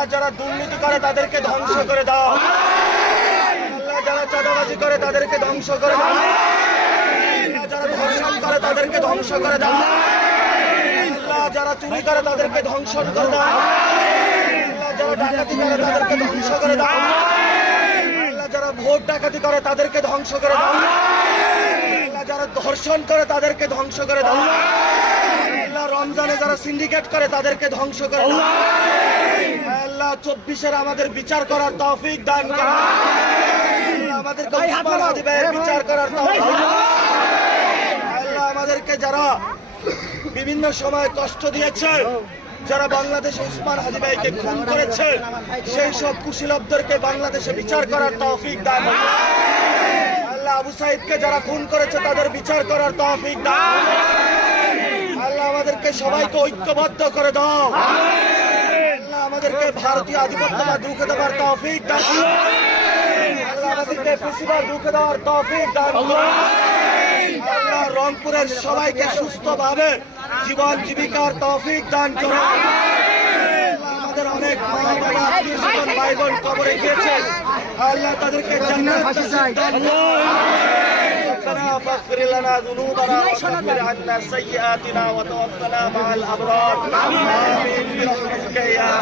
আল্লাহ যারা দুর্নীতি করে তাদেরকে ধ্বংস করে দাও। আল্লাহ যারা চাঁদাবাজি করে তাদেরকে ধ্বংস করে দাও। আল্লাহ যারা ধর্ষণ করে তাদেরকে ধ্বংস করে দাও। আল্লাহ যারা চুরি করে তাদেরকে ধ্বংস করে দাও। আল্লাহ যারা ডাকাতি করে তাদেরকে ধ্বংস করে দাও। আল্লাহ যারা ভোট ডাকাতি করে তাদেরকে ধ্বংস করে দাও। আল্লাহ যারা ধর্ষণ করে তাদেরকে ধ্বংস করে দাও। আল্লাহ রমজানে যারা সিন্ডিকেট করে তাদেরকে ধ্বংস করে দাও। আল্লাহ 24-এর আমাদের বিচার করার তৌফিক দান করো। আমাদেরকে উসমান হাদি ভাইয়ের বিচার করার তৌফিক। আল্লাহ আমাদেরকে যারা বিভিন্ন সময় কষ্ট দিয়েছে, যারা বাংলাদেশে উসমান হাদি ভাইকে খুন করেছে, সেই সব কুশীলবদেরকে বাংলাদেশে বিচার করার তৌফিক দান করো। আল্লাহ আবু সাইদকে যারা খুন করেছে তাদের বিচার করার তৌফিক দান করো। আল্লাহ আমাদেরকে সবাইকে ঐক্যবদ্ধ করে দাও। আল্লাহ আমাদেরকে ভারতীয় আধিপত্যবাদ রুখে দেওয়ার তৌফিক দান করো। আল্লাহ আমাদেরকে ফেসিবাদ রুখে দেওয়ার তৌফিক দান করো। আল্লাহ রংপুরের সবাইকে সুস্থভাবে জীবন জীবিকার তৌফিক দান করো। আমাদের অনেক মা বাবা আত্মীয়-স্বজন ভাই বোন কবরে গিয়েছে, আল্লাহ তাদেরকে জান্নাত নসিব দান করো। ربنا فاغفر لنا ذنوبنا وكفر عنا سيئاتنا وتوفنا مع الأبرار آمين برحمتك يا